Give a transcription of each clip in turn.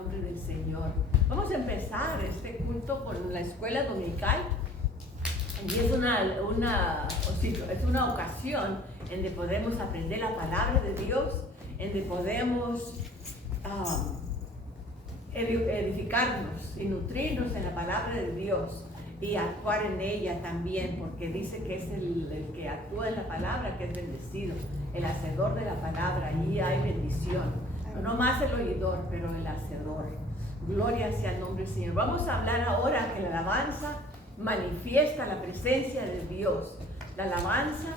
nombre del Señor. Vamos a empezar este culto con la escuela dominical. Y es una ocasión en donde podemos aprender la palabra de Dios, en donde podemos edificarnos y nutrirnos en la palabra de Dios y actuar en ella también, porque dice que es el que actúa en la palabra que es bendecido, el hacedor de la palabra. Allí hay bendición, no más el oidor, pero el hacedor. Gloria sea el nombre del Señor. Vamos a hablar ahora que la alabanza manifiesta la presencia de Dios. La alabanza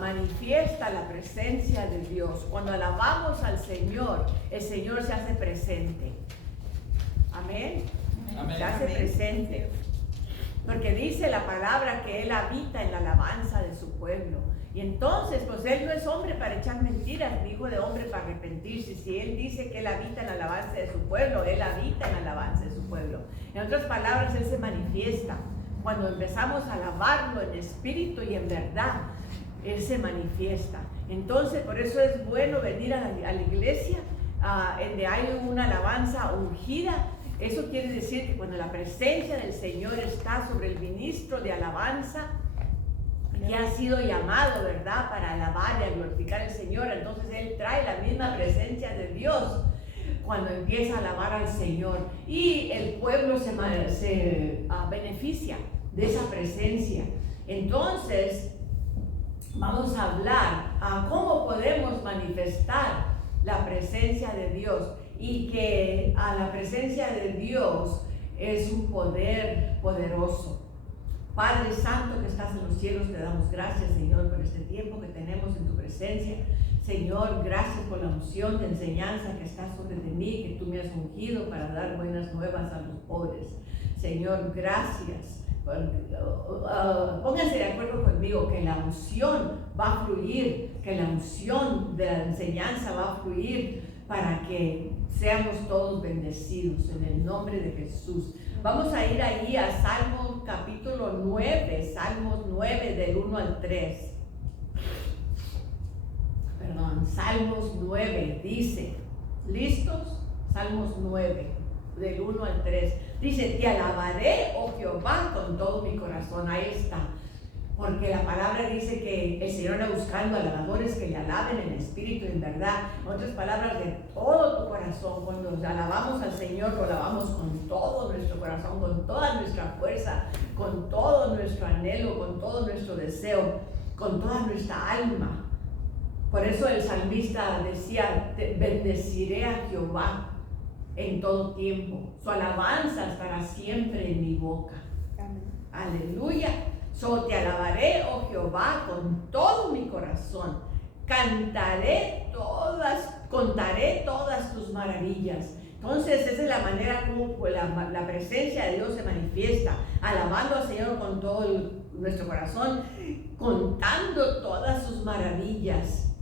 manifiesta la presencia de Dios. Cuando alabamos al Señor, el Señor se hace presente. Amén. Amén. Se hace presente. Porque dice la palabra que Él habita en la alabanza de su pueblo. Y entonces, pues Él no es hombre para echar mentiras, ni hijo de hombre para arrepentirse. Si Él dice que Él habita en la alabanza de su pueblo, Él habita en la alabanza de su pueblo. En otras palabras, Él se manifiesta. Cuando empezamos a alabarlo en espíritu y en verdad, Él se manifiesta. Entonces, por eso es bueno venir a la iglesia en donde hay una alabanza ungida. Eso quiere decir que cuando la presencia del Señor está sobre el ministro de alabanza, que ha sido llamado, ¿verdad?, para alabar y a glorificar al Señor, entonces Él trae la misma presencia de Dios cuando empieza a alabar al Señor. Y el pueblo se beneficia de esa presencia. Entonces, vamos a hablar a cómo podemos manifestar la presencia de Dios, y que a la presencia de Dios es un poder poderoso. Padre Santo que estás en los cielos, te damos gracias, Señor, por este tiempo que tenemos en tu presencia. Señor, gracias por la unción de enseñanza que está sobre de mí, que tú me has ungido para dar buenas nuevas a los pobres. Señor, gracias. Pónganse de acuerdo conmigo que la unción va a fluir, que la unción de la enseñanza va a fluir para que seamos todos bendecidos en el nombre de Jesús. Vamos a ir ahí a Salmos capítulo 9, Salmos 9 del 1 al 3. Perdón, Salmos 9 dice, ¿listos? Salmos 9 del 1 al 3. Dice, te alabaré, oh Jehová, con todo mi corazón. Ahí está. Porque la palabra dice que el Señor anda buscando alabadores que le alaben en espíritu y en verdad. En otras palabras, de todo tu corazón. Cuando alabamos al Señor, lo alabamos con todo nuestro corazón, con toda nuestra fuerza, con todo nuestro anhelo, con todo nuestro deseo, con toda nuestra alma. Por eso el salmista decía, bendeciré a Jehová en todo tiempo. Su alabanza estará siempre en mi boca. Amén. Aleluya. Te alabaré, oh Jehová, con todo mi corazón. Contaré todas tus maravillas. Entonces, esa es la manera como la presencia de Dios se manifiesta. Alabando al Señor con todo nuestro corazón, contando todas sus maravillas.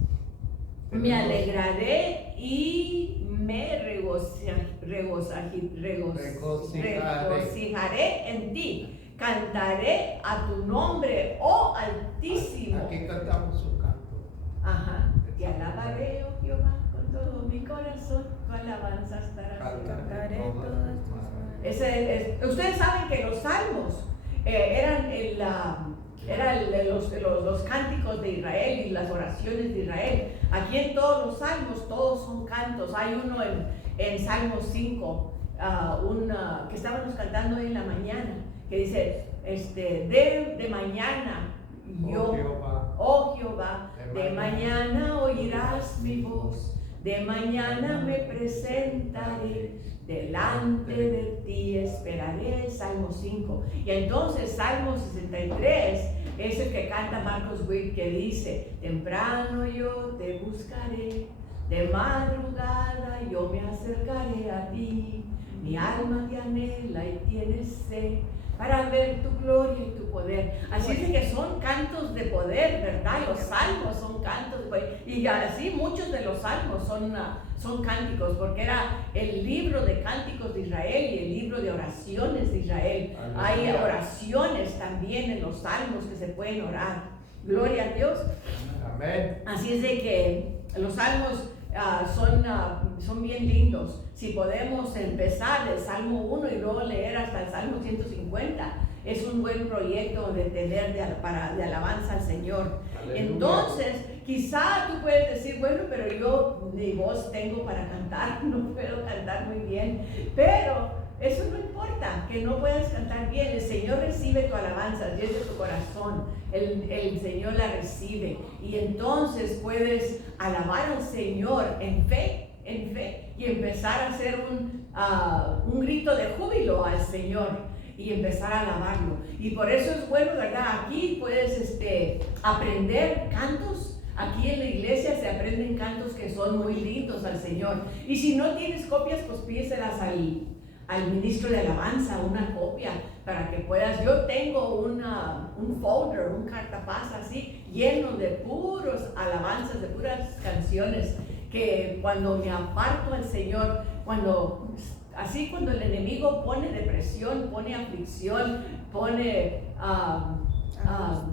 Me alegraré y me regocijaré en ti. Cantaré a tu nombre, oh Altísimo. Aquí cantamos un canto. Ajá. Te alabaré, oh Jehová, con todo mi corazón. Tu alabanza estará. Cantaré todas tus. Ustedes saben que los salmos eran los cánticos de Israel y las oraciones de Israel. Aquí en todos los salmos, todos son cantos. Hay uno en Salmo 5, que estábamos cantando hoy en la mañana, que dice, de mañana oh Jehová, de mañana oirás mi voz, de mañana me presentaré, delante de ti esperaré. Salmo 5. Y entonces Salmo 63 es el que canta Marcos Witt, que dice, temprano yo te buscaré, de madrugada yo me acercaré a ti, mi alma te anhela y tiene sed para ver tu gloria y tu poder. Así es que son cantos de poder, ¿verdad? Los salmos son cantos de poder. Y así muchos de los salmos son cánticos, porque era el libro de cánticos de Israel y el libro de oraciones de Israel. Hay oraciones también en los salmos que se pueden orar. Gloria a Dios. Amén. Así es de que los salmos son son bien lindos. Si podemos empezar del Salmo 1 y luego leer hasta el Salmo 150, es un buen proyecto de tener de alabanza al Señor. Aleluya. Entonces, quizá tú puedes decir, bueno, pero yo ni voz tengo para cantar, no puedo cantar muy bien, pero eso no importa, que no puedas cantar bien. El Señor recibe tu alabanza desde tu corazón. El Señor la recibe. Y entonces puedes alabar al Señor en fe, y empezar a hacer un grito de júbilo al Señor y empezar a alabarlo. Y por eso es bueno, ¿verdad? Aquí puedes aprender cantos. Aquí en la iglesia se aprenden cantos que son muy lindos al Señor. Y si no tienes copias, pues pídeselas al ministro de alabanza, una copia, para que puedas. Yo tengo un folder, un cartapaz así, lleno de puros alabanzas, de puras canciones, que cuando me aparto al Señor, cuando el enemigo pone depresión, pone aflicción, pone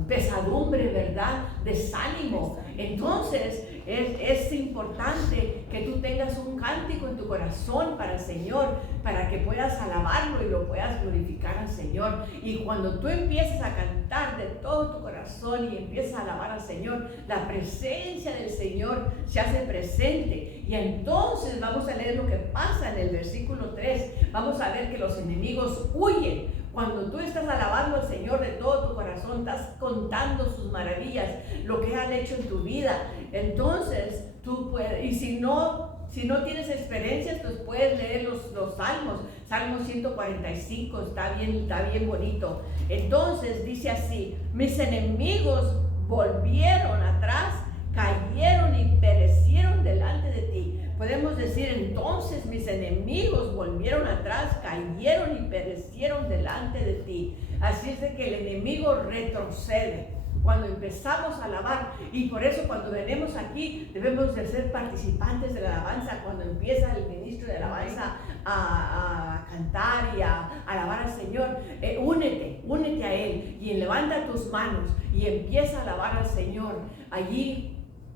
pesadumbre, ¿verdad? Desánimo. Entonces es importante que tú tengas un cántico en tu corazón para el Señor, para que puedas alabarlo y lo puedas glorificar al Señor. Y cuando tú empieces a cantar de todo tu corazón y empiezas a alabar al Señor, la presencia del Señor se hace presente. Y entonces vamos a leer lo que pasa en el versículo 3. Vamos a ver que los enemigos huyen. Cuando tú estás alabando al Señor de todo tu corazón, estás contando sus maravillas, lo que han hecho en tu vida, entonces tú puedes. Y si no tienes experiencias, pues puedes leer los salmos. Salmo 145 está bien bonito. Entonces dice así: mis enemigos volvieron atrás, cayeron y perecieron delante de ti. Podemos decir, entonces mis enemigos volvieron atrás, cayeron y perecieron delante de ti. Así es de que el enemigo retrocede cuando empezamos a alabar. Y por eso cuando venimos aquí debemos de ser participantes de la alabanza. Cuando empieza el ministro de alabanza a cantar y a alabar al Señor, únete a Él y levanta tus manos y empieza a alabar al Señor allí.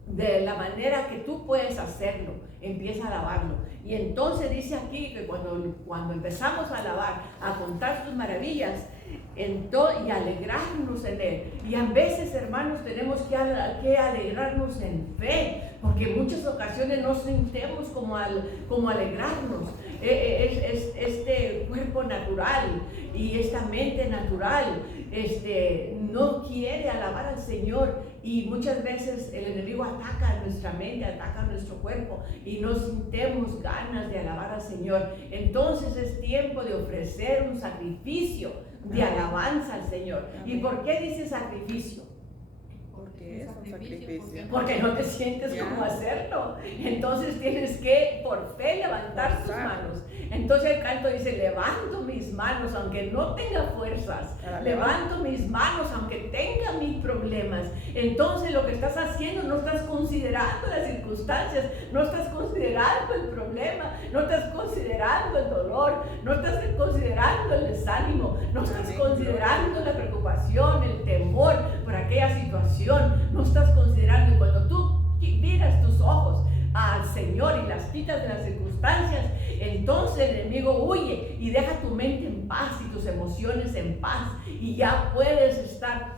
De la manera que tú puedes hacerlo, empieza a alabarlo. Y entonces dice aquí que cuando empezamos a alabar, a contar sus maravillas y alegrarnos en Él. Y a veces, hermanos, tenemos que alegrarnos en fe, porque en muchas ocasiones no sentimos como alegrarnos. Este cuerpo natural y esta mente natural no quiere alabar al Señor, y muchas veces el enemigo ataca nuestra mente, ataca nuestro cuerpo y no sentimos ganas de alabar al Señor. Entonces es tiempo de ofrecer un sacrificio de alabanza al Señor. ¿Y por qué dice sacrificio? Porque es un sacrificio. Porque no te sientes como hacerlo. Entonces tienes que por fe levantar tus manos. Entonces el canto dice: levanto mis manos aunque no tenga fuerzas, levanto mis manos aunque tenga mis problemas. Entonces lo que estás haciendo, no estás considerando las circunstancias, no estás considerando el problema, no estás considerando el dolor, no estás considerando el desánimo, no estás considerando la preocupación, el temor por aquella situación, no estás considerando. Y cuando tú miras tus ojos al Señor y las quitas de las circunstancias, entonces el enemigo huye y deja tu mente en paz y tus emociones en paz, y ya puedes estar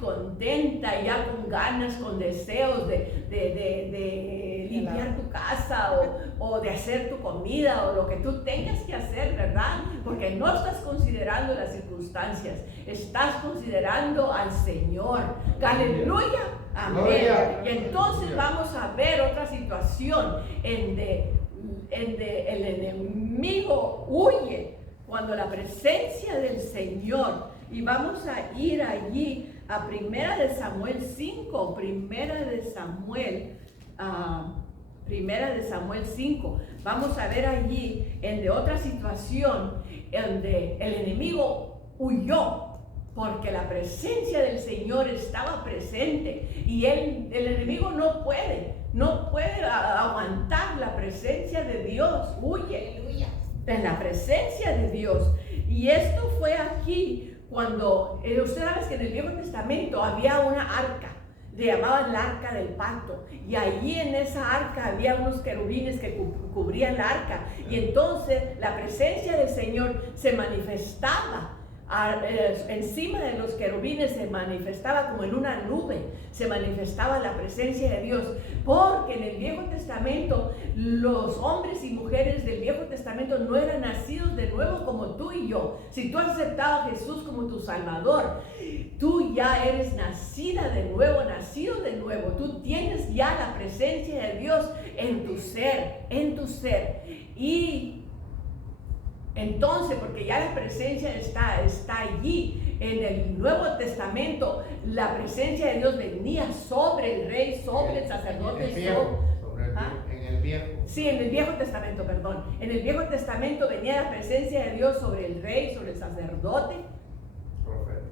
contenta, ya con ganas, con deseos de limpiar tu casa o de hacer tu comida o lo que tú tengas que hacer, ¿verdad? Porque no estás considerando las circunstancias, estás considerando al Señor. ¡Aleluya! Amén. Y entonces vamos a ver otra situación en el enemigo huye cuando la presencia del Señor. Y vamos a ir allí a Primera de Samuel 5, Primera de Samuel 5. Vamos a ver allí de otra situación donde el enemigo huyó porque la presencia del Señor estaba presente, y el enemigo no puede aguantar la presencia de Dios, huye en la presencia de Dios. Y esto fue aquí cuando, usted sabe que en el Viejo Testamento había una arca le llamaban la arca del pacto, y allí en esa arca había unos querubines que cubrían la arca, y entonces la presencia del Señor se manifestaba encima de los querubines, se manifestaba como en una nube, se manifestaba la presencia de Dios, porque en el Viejo Testamento los hombres y mujeres del Viejo Testamento no eran nacidos de nuevo como tú y yo. Si tú has aceptado a Jesús como tu Salvador, tú ya eres nacida de nuevo, nacido de nuevo. Tú tienes ya la presencia de Dios en tu ser, y entonces, porque ya la presencia está allí. En el Nuevo Testamento, la presencia de Dios venía sobre el rey, sobre el sacerdote. En el viejo. Sí, en el Viejo Testamento, perdón. En el Viejo Testamento venía la presencia de Dios sobre el rey, sobre el sacerdote,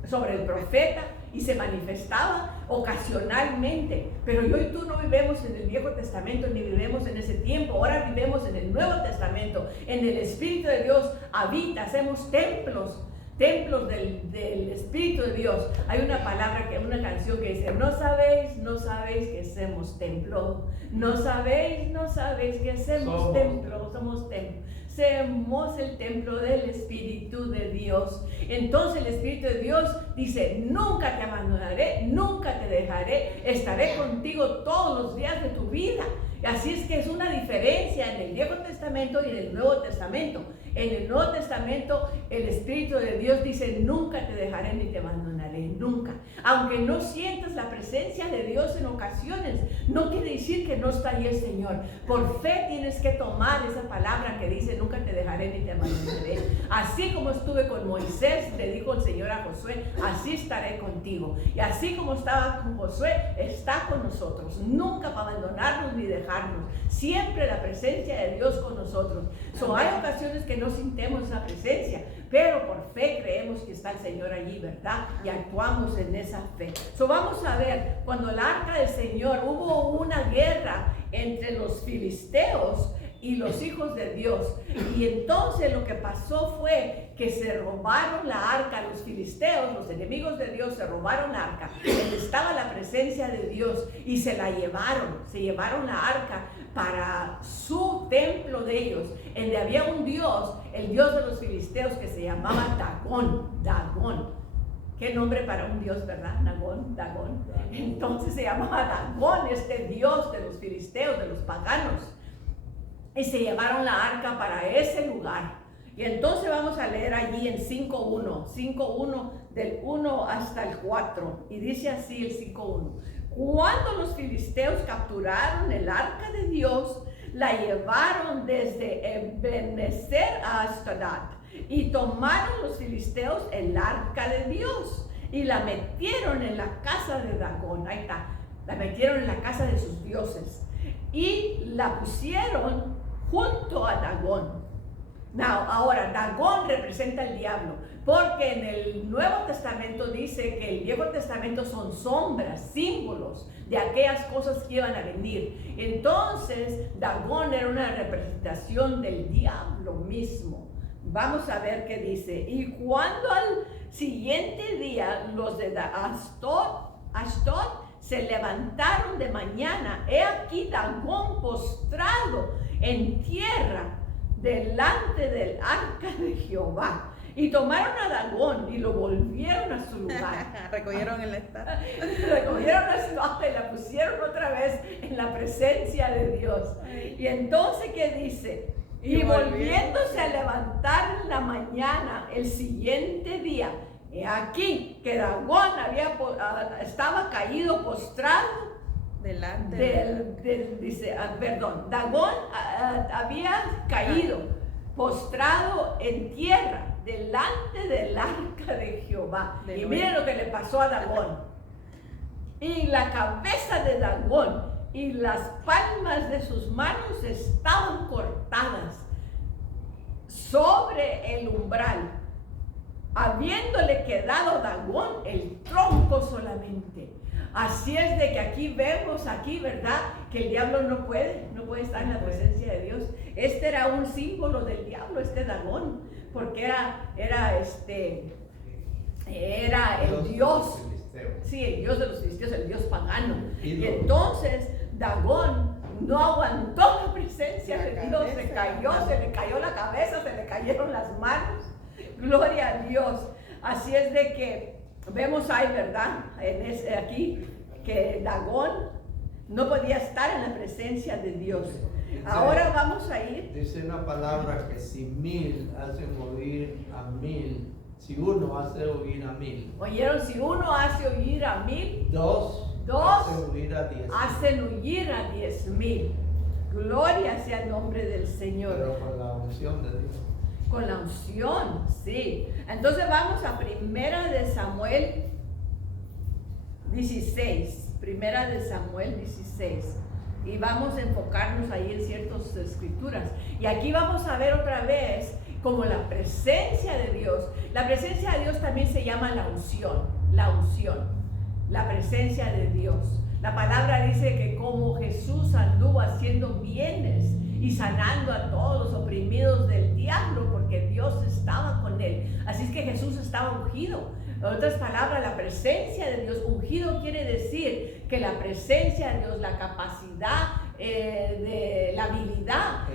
sobre el profeta, y se manifestaba ocasionalmente. Pero yo y tú no vivimos en el Viejo Testamento, ni vivimos en ese tiempo. Ahora vivimos en el Nuevo Testamento. En el Espíritu de Dios habita, hacemos templos del Espíritu de Dios. Hay una canción que dice: no sabéis que hacemos templo. No sabéis que hacemos templo. Somos templo. Somos el templo del Espíritu de Dios. Entonces el Espíritu de Dios dice: nunca te abandonaré, nunca te dejaré, estaré contigo todos los días de tu vida. Así es que es una diferencia en el Viejo Testamento y en el Nuevo Testamento. En el Nuevo Testamento el Espíritu de Dios dice: nunca te dejaré ni te abandonaré, nunca. Aunque no sientas la presencia de Dios en ocasiones, no quiere decir que no está ahí el Señor. Por fe tienes que tomar esa palabra que dice: nunca te dejaré ni te abandonaré. Así como estuve con Moisés, le dijo el Señor a Josué, así estaré contigo. Y así como estaba con Josué, está con nosotros. Nunca para abandonarnos ni dejarnos. Siempre la presencia de Dios con nosotros. Hay ocasiones que no sintemos esa presencia, pero por fe creemos que está el Señor allí, ¿verdad? Y actuamos en esa fe. Vamos a ver, cuando el arca del Señor, hubo una guerra entre los filisteos y los hijos de Dios, y entonces lo que pasó fue que se robaron la arca. Los filisteos, los enemigos de Dios, se robaron la arca donde estaba la presencia de Dios, y se llevaron la arca para su templo de ellos, donde había un dios, el dios de los filisteos, que se llamaba Dagón. Qué nombre para un dios, ¿verdad? Dagón. Entonces se llamaba Dagón, este dios de los filisteos, de los paganos. Y se llevaron la arca para ese lugar. Y entonces vamos a leer allí en 5.1, del 1 hasta el 4. Y dice así el 5.1. Cuando los filisteos capturaron el arca de Dios, la llevaron desde Ebenezer a Ashdod. Y tomaron los filisteos el arca de Dios y la metieron en la casa de Dagón. Ahí está. La metieron en la casa de sus dioses. Y la pusieron junto a Dagón. Ahora, Dagón representa el diablo, porque en el Nuevo Testamento dice que el Viejo Testamento son sombras, símbolos de aquellas cosas que iban a venir. Entonces, Dagón era una representación del diablo mismo. Vamos a ver qué dice. Y cuando al siguiente día los de Ashdod se levantaron de mañana, he aquí Dagón postrado en tierra delante del arca de Jehová. Y tomaron a Dagón y lo volvieron a su lugar. Recogieron el estatua. Recogieron la estatua y la pusieron otra vez en la presencia de Dios. Y entonces, ¿qué dice? Y volviéndose a levantar en la mañana el siguiente día, he aquí que Dagón estaba caído postrado delante Dagón había caído postrado en tierra delante del arca de Jehová. Y miren lo que le pasó a Dagón. Y la cabeza de Dagón y las palmas de sus manos estaban cortadas sobre el umbral, habiéndole quedado Dagón el tronco solamente. Así es de que aquí vemos, ¿verdad? Que el diablo no puede estar en la presencia de Dios. Este era un símbolo del diablo, Dagón, porque era el dios filisteos. Sí, el dios de los filisteos, el dios pagano. Y Ídolo. entonces Dagón no aguantó la presencia de Dios, se cayó, se le cayó la cabeza, se le cayeron las manos. Gloria a Dios. Así es de que vemos ahí, ¿verdad? Aquí que Dagón no podía estar en la presencia de Dios. Ahora vamos a ir. Dice una palabra que si 1000 hacen oír a 1000, si uno hace oír a 1000, Oyeron, si uno hace oír a 1000, dos hacen oír a 10. hacen huir a 10,000. Gloria sea el nombre del Señor. Pero con la unción de Dios. Con la unción, sí. Entonces vamos a Primera de Samuel 16. Primera de Samuel 16. Y vamos a enfocarnos ahí en ciertas escrituras. Y aquí vamos a ver otra vez como la presencia de Dios. La presencia de Dios también se llama la unción. La unción. La presencia de Dios. La palabra dice que como Jesús anduvo haciendo bienes y sanando a todos los oprimidos del diablo, porque Dios estaba con él. Así es que Jesús estaba ungido. En otras palabras, la presencia de Dios, ungido quiere decir que la presencia de Dios, la capacidad, de la habilidad,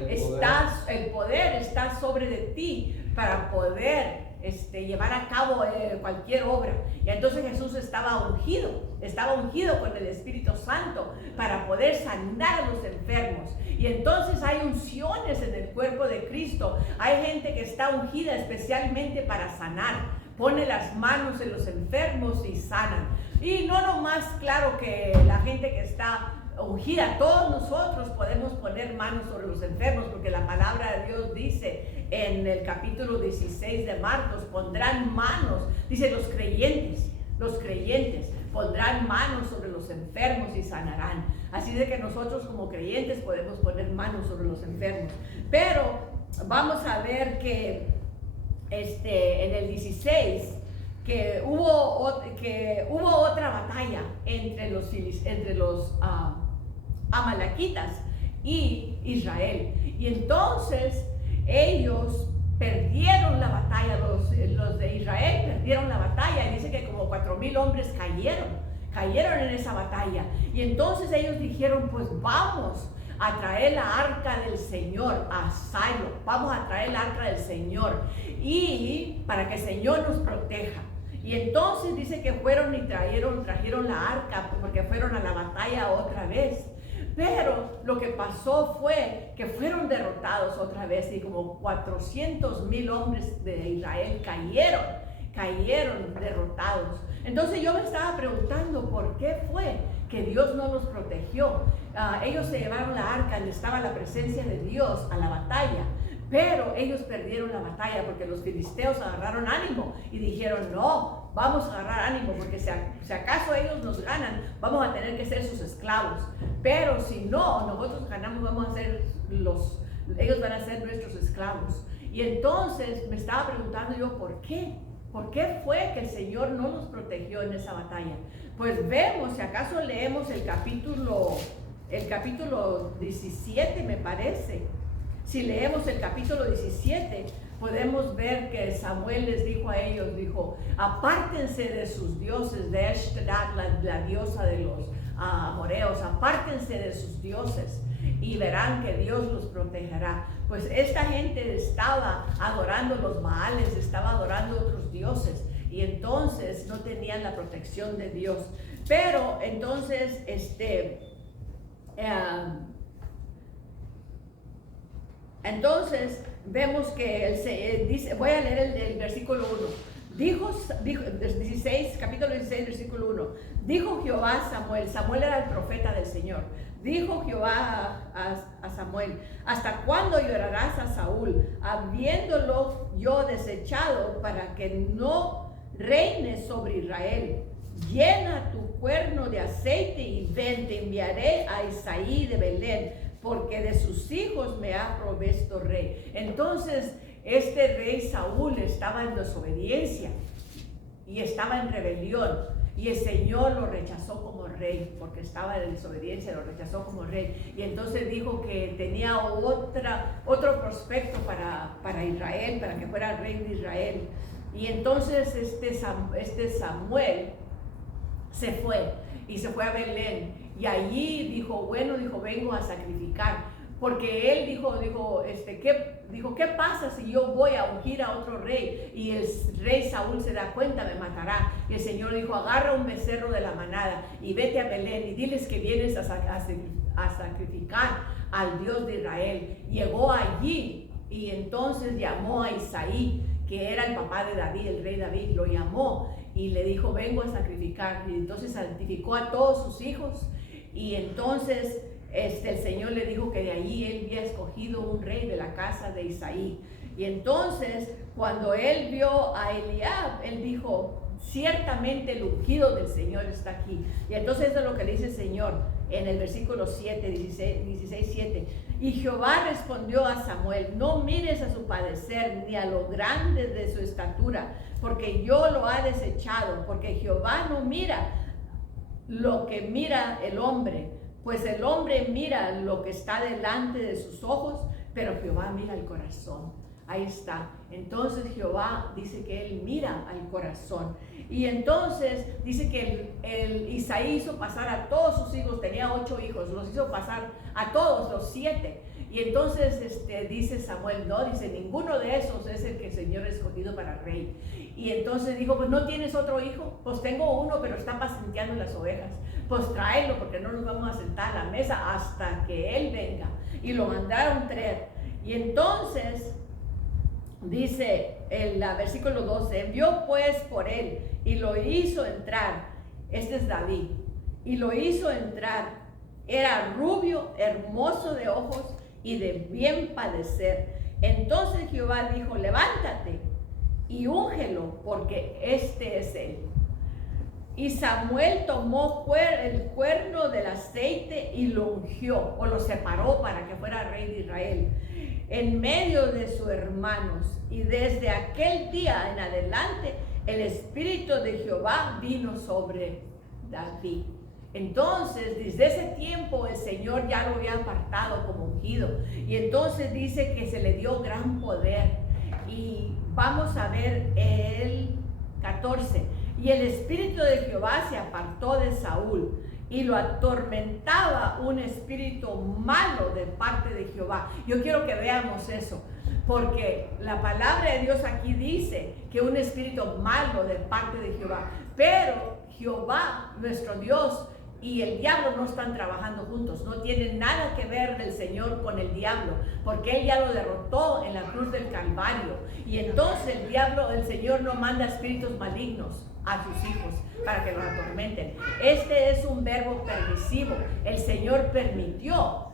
el poder está sobre de ti para poder llevar a cabo cualquier obra. Y entonces Jesús estaba ungido con el Espíritu Santo para poder sanar a los enfermos. Y entonces hay unciones en el cuerpo de Cristo. Hay gente que está ungida especialmente para sanar. Pone las manos en los enfermos y sanan. Y no nomás, claro, que la gente que está ungida, todos nosotros podemos poner manos sobre los enfermos, porque la palabra de Dios dice en el capítulo 16 de Marcos, pondrán manos, dice los creyentes pondrán manos sobre los enfermos y sanarán. Así de que nosotros como creyentes podemos poner manos sobre los enfermos. Pero vamos a ver que en el 16 que hubo otra batalla entre los amalequitas y Israel. Y entonces ellos perdieron la batalla, los de Israel perdieron la batalla, y dice que como 4,000 hombres cayeron en esa batalla. Y entonces ellos dijeron, pues vamos a traer la arca del Señor a Silo, vamos a traer la arca del Señor, y para que el Señor nos proteja. Y entonces dice que fueron y trajeron la arca, porque fueron a la batalla otra vez. Pero lo que pasó fue que fueron derrotados otra vez, y como 400,000 hombres de Israel cayeron derrotados. Entonces yo me estaba preguntando por qué fue que Dios no los protegió. Ellos se llevaron la arca, donde estaba la presencia de Dios, a la batalla, pero ellos perdieron la batalla porque los filisteos agarraron ánimo y dijeron, no, vamos a agarrar ánimo, porque si acaso ellos nos ganan, vamos a tener que ser sus esclavos. Pero si no, nosotros ganamos, ellos van a ser nuestros esclavos. Y entonces me estaba preguntando yo, ¿por qué? ¿Por qué fue que el Señor no nos protegió en esa batalla? Pues vemos, si acaso leemos el capítulo 17, me parece. Si leemos el capítulo 17, podemos ver que Samuel les dijo a ellos, dijo, apártense de sus dioses, de Ashtaroth, la diosa de los amoreos, apártense de sus dioses y verán que Dios los protegerá. Pues esta gente estaba adorando los Baales, estaba adorando otros dioses, y entonces no tenían la protección de Dios. Pero entonces entonces vemos que dice, voy a leer el versículo 1. Dijo, 16, capítulo 16, versículo 1. Dijo Jehová a Samuel era el profeta del Señor. Dijo Jehová a Samuel, ¿hasta cuándo llorarás a Saúl, habiéndolo yo desechado, para que no reine sobre Israel? Llena tu cuerno de aceite y ven, te enviaré a Isaí de Belén, porque de sus hijos me ha provisto rey. Entonces este rey Saúl estaba en desobediencia y estaba en rebelión, y el Señor lo rechazó como rey, porque estaba en desobediencia, lo rechazó como rey. Y entonces dijo que tenía otro prospecto para Israel, para que fuera rey de Israel. Y entonces este Samuel se fue y se fue a Belén. Y allí dijo, bueno, dijo, vengo a sacrificar. Porque él dijo, ¿qué pasa si yo voy a ungir a otro rey? Y el rey Saúl se da cuenta, me matará. Y el Señor dijo, agarra un becerro de la manada y vete a Belén y diles que vienes a sacrificar al Dios de Israel. Llegó allí y entonces llamó a Isaí, que era el papá de David, el rey David, lo llamó y le dijo, vengo a sacrificar. Y entonces santificó a todos sus hijos. Y entonces el Señor le dijo que de allí él había escogido un rey de la casa de Isaí. Y entonces cuando él vio a Eliab, él dijo, ciertamente el ungido del Señor está aquí. Y entonces eso es lo que dice el Señor en el versículo 16, 7. Y Jehová respondió a Samuel, no mires a su padecer ni a lo grande de su estatura, porque yo lo ha desechado, porque Jehová no mira lo que mira el hombre, pues el hombre mira lo que está delante de sus ojos, pero Jehová mira el corazón. Ahí está. Entonces Jehová dice que él mira al corazón. Y entonces dice que Isaí hizo pasar a todos sus hijos, tenía 8 hijos, los hizo pasar a todos, los 7. Y entonces dice Samuel, no, dice, ninguno de esos es el que el Señor ha escogido para rey. Y entonces dijo, pues no tienes otro hijo, pues tengo uno, pero está pacenteando las ovejas. Pues tráelo, porque no nos vamos a sentar a la mesa hasta que él venga. Y lo mandaron traer. Y entonces dice el versículo 12, envió pues por él y lo hizo entrar. Este es David. Y lo hizo entrar. Era rubio, hermoso de ojos y de bien padecer. Entonces Jehová dijo, levántate y úngelo, porque este es él. Y Samuel tomó el cuerno del aceite y lo ungió, o lo separó para que fuera rey de Israel, en medio de sus hermanos. Y desde aquel día en adelante, el Espíritu de Jehová vino sobre David. Entonces, desde ese tiempo, el Señor ya lo había apartado como ungido. Y entonces dice que se le dio gran poder. Y vamos a ver el 14. Y el Espíritu de Jehová se apartó de Saúl y lo atormentaba un espíritu malo de parte de Jehová. Yo quiero que veamos eso, porque la palabra de Dios aquí dice que un espíritu malo de parte de Jehová. Pero Jehová, nuestro Dios, y el diablo no están trabajando juntos, no tienen nada que ver el Señor con el diablo, porque él ya lo derrotó en la cruz del Calvario. Y entonces el Señor no manda espíritus malignos a sus hijos para que los atormenten. Este es un verbo permisivo. El Señor permitió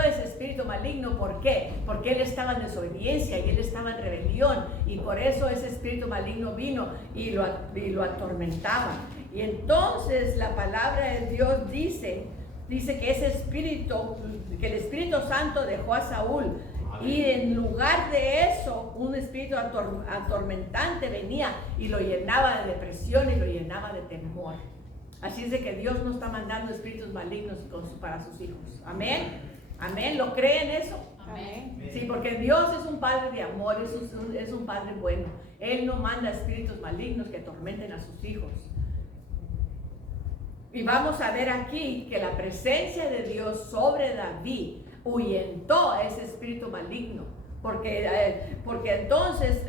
ese espíritu maligno. ¿Por qué? Porque él estaba en desobediencia y él estaba en rebelión, y por eso ese espíritu maligno vino y lo atormentaba. Y entonces la palabra de Dios dice que ese espíritu, que el Espíritu Santo dejó a Saúl, y en lugar de eso un espíritu atormentante venía y lo llenaba de depresión y lo llenaba de temor. Así es de que Dios no está mandando espíritus malignos para sus hijos. Amén. Amén. ¿Lo creen eso? Amén. Sí, porque Dios es un Padre de amor, es un Padre bueno. Él no manda espíritus malignos que atormenten a sus hijos. Y vamos a ver aquí que la presencia de Dios sobre David ahuyentó a ese espíritu maligno, porque entonces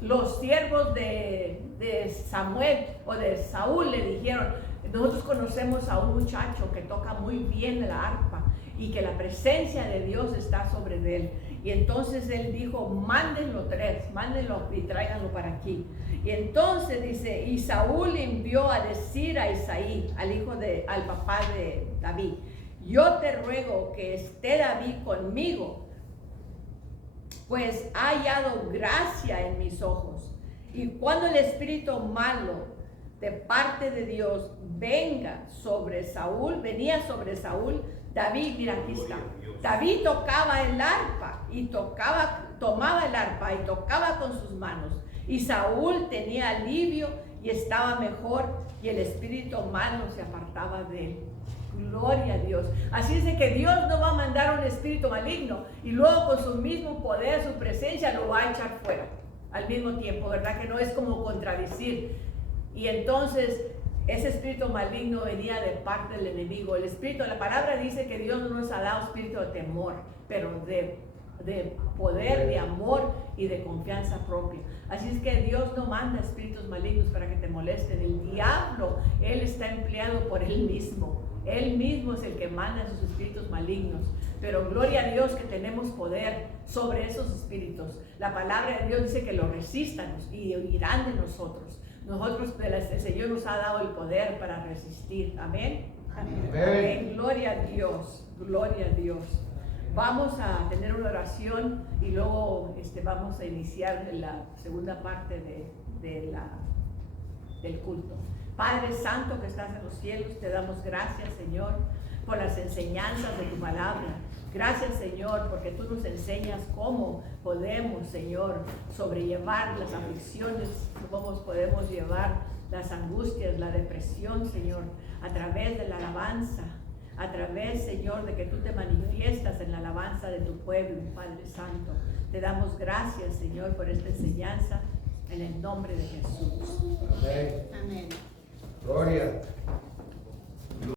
los siervos de Samuel o de Saúl le dijeron, nosotros conocemos a un muchacho que toca muy bien la arpa y que la presencia de Dios está sobre él. Y entonces él dijo, mándenlo y tráiganlo para aquí. Y entonces dice, y Saúl envió a decir a Isaí, al papá de David, yo te ruego que esté David conmigo, pues ha hallado gracia en mis ojos. Y cuando el espíritu malo de parte de Dios venía sobre Saúl, David, mira, aquí está. David tocaba el arpa tomaba el arpa y tocaba con sus manos. Y Saúl tenía alivio y estaba mejor, y el espíritu malo se apartaba de él. Gloria a Dios. Así es de que Dios no va a mandar un espíritu maligno y luego con su mismo poder, su presencia, lo va a echar fuera al mismo tiempo, ¿verdad? Que no es como contradecir. Y entonces ese espíritu maligno venía de parte del enemigo. El espíritu, la palabra dice que Dios no nos ha dado espíritu de temor, pero de poder, de amor y de confianza propia. Así es que Dios no manda espíritus malignos para que te molesten. El diablo, él está empleado por él mismo. Él mismo es el que manda sus espíritus malignos. Pero gloria a Dios que tenemos poder sobre esos espíritus. La palabra de Dios dice que los resistan y huirán de nosotros. Nosotros, el Señor nos ha dado el poder para resistir. Amén. Amén. Amén. Gloria a Dios. Gloria a Dios. Vamos a tener una oración y luego vamos a iniciar la segunda parte del culto. Padre Santo que estás en los cielos, te damos gracias, Señor, por las enseñanzas de tu palabra. Gracias, Señor, porque tú nos enseñas cómo podemos, Señor, sobrellevar las aflicciones, cómo podemos llevar las angustias, la depresión, Señor, a través de la alabanza, a través, Señor, de que tú te manifiestas en la alabanza de tu pueblo, Padre Santo. Te damos gracias, Señor, por esta enseñanza, en el nombre de Jesús. Amén. Amén. Gloria.